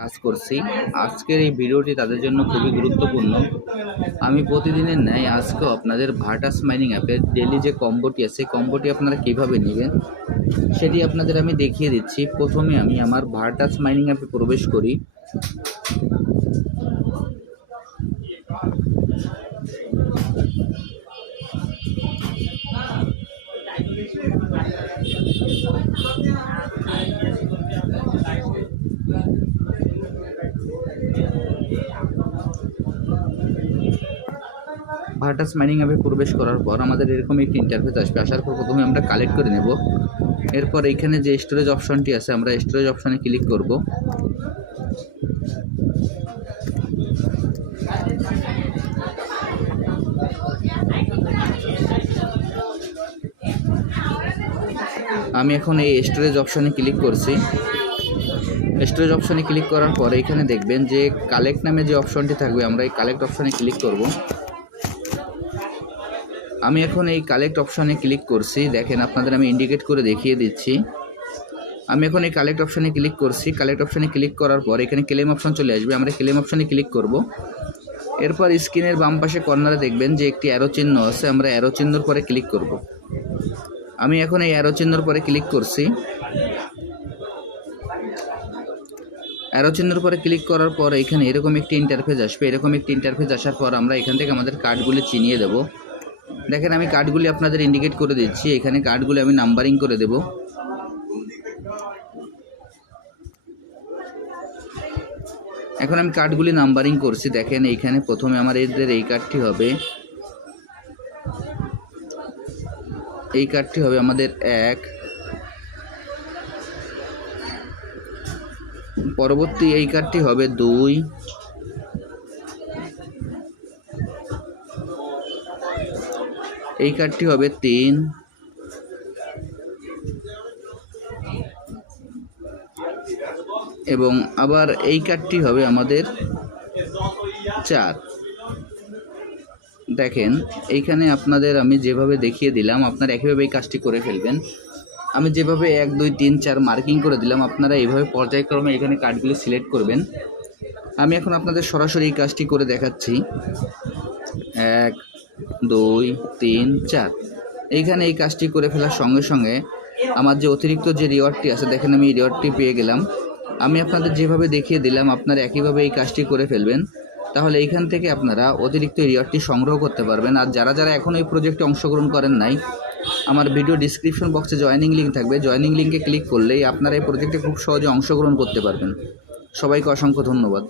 কাজ করছি। আজকের এই ভিডিওটি তাদের জন্য খুবই গুরুত্বপূর্ণ। আমি প্রতিদিনের ন্যায় আজকেও আপনাদের ভার্টাস মাইনিং অ্যাপের ডেলি যে কম্বোটি আছে কম্বোটি আপনারা কীভাবে নেবেন, সেটি আপনাদের আমি দেখিয়ে দিচ্ছি। প্রথমে আমি আমার ভার্টাস মাইনিং অ্যাপে প্রবেশ করি। ভার্টাস মাইনিং অ্যাপে প্রবেশ করার পর আমাদের এরকম একটি ইন্টারফেস আসবে। আসার পর প্রথমে আমরা কালেক্ট করে নেব। এরপর এইখানে যে স্টোরেজ অপশনটি আছে, আমরা স্টোরেজ অপশনে ক্লিক করব। আমি এখন এই স্টোরেজ অপশনে ক্লিক করছি। স্টোরেজ অপশনে ক্লিক করার পর এখানে দেখবেন যে কালেক্ট নামে যে অপশনটি থাকবে, আমরা এই কালেক্ট অপশনে ক্লিক করব। আমি এখন এই কালেক্ট অপশানে ক্লিক করছি। দেখেন, আপনাদের আমি ইন্ডিকেট করে দেখিয়ে দিচ্ছি। আমি এখন এই কালেক্ট অপশানে ক্লিক করছি। কালেক্ট অপশানে ক্লিক করার পর এখানে ক্লেম অপশান চলে আসবে। আমরা ক্লেম অপশানে ক্লিক করব। এরপর স্ক্রিনের বাম পাশে কর্নারে দেখবেন যে একটি অ্যারো চিহ্ন আছে। আমরা অ্যারো চিহ্নর পরে ক্লিক করব। আমি এখন এই অ্যারো চিহ্নর পরে ক্লিক করছি। অ্যারো চিহ্নের পরে ক্লিক করার পর এখানে এরকম একটি ইন্টারফেস আসবে। এরকম একটি ইন্টারফেস আসার পর আমরা এখান থেকে আমাদের কার্ডগুলি চিনিয়ে দেব। দেখেন, আমি কার্ডগুলি আপনাদের ইন্ডিকেট করে দিচ্ছি। এখানে কার্ডগুলি আমি নাম্বারিং করে দেব। এখন আমি কার্ডগুলি নাম্বারিং করছি। দেখেন, এইখানে প্রথমে আমার এদের এই কার্ডটি হবে। এই কার্ডটি হবে আমাদের এক। পরবর্তী এই কার্ডটি হবে দুই। এই কার্ডটি হবে তিন। এবং আবার এই কার্ডটি হবে আমাদের চার। দেখেন, এইখানে আপনাদের আমি যেভাবে দেখিয়ে দিলাম, আপনারা একইভাবে এই কাজটি করে ফেলবেন। আমি যেভাবে এক, দুই, তিন, চার মার্কিং করে দিলাম, আপনারা এইভাবে পর্যায়ক্রমে এখানে কার্ডগুলি সিলেক্ট করবেন। আমি এখন আপনাদের সরাসরি এই কাজটি করে দেখাচ্ছি। এক দুই, তিন, চার। এইখানে এই কাজটি করে ফেলার সঙ্গে সঙ্গে আমার যে অতিরিক্ত যে রিওয়ার্ডটি আছে, দেখেন আমি রিওয়ার্ডটি পেয়ে গেলাম। আমি আপনাদের যেভাবে দেখিয়ে দিলাম, আপনারা একইভাবে এই কাজটি করে ফেলবেন। তাহলে এইখান থেকে আপনারা অতিরিক্ত রিওয়ার্ডটি সংগ্রহ করতে পারবেন। আর যারা যারা এখন এই প্রজেক্টে অংশগ্রহণ করেন নাই, আমার ভিডিও ডিসক্রিপশন বক্সে জয়েনিং লিঙ্ক থাকবে। জয়েনিং লিঙ্কে ক্লিক করলেই আপনারা এই প্রজেক্টে খুব সহজে অংশগ্রহণ করতে পারবেন। সবাইকে অসংখ্য ধন্যবাদ।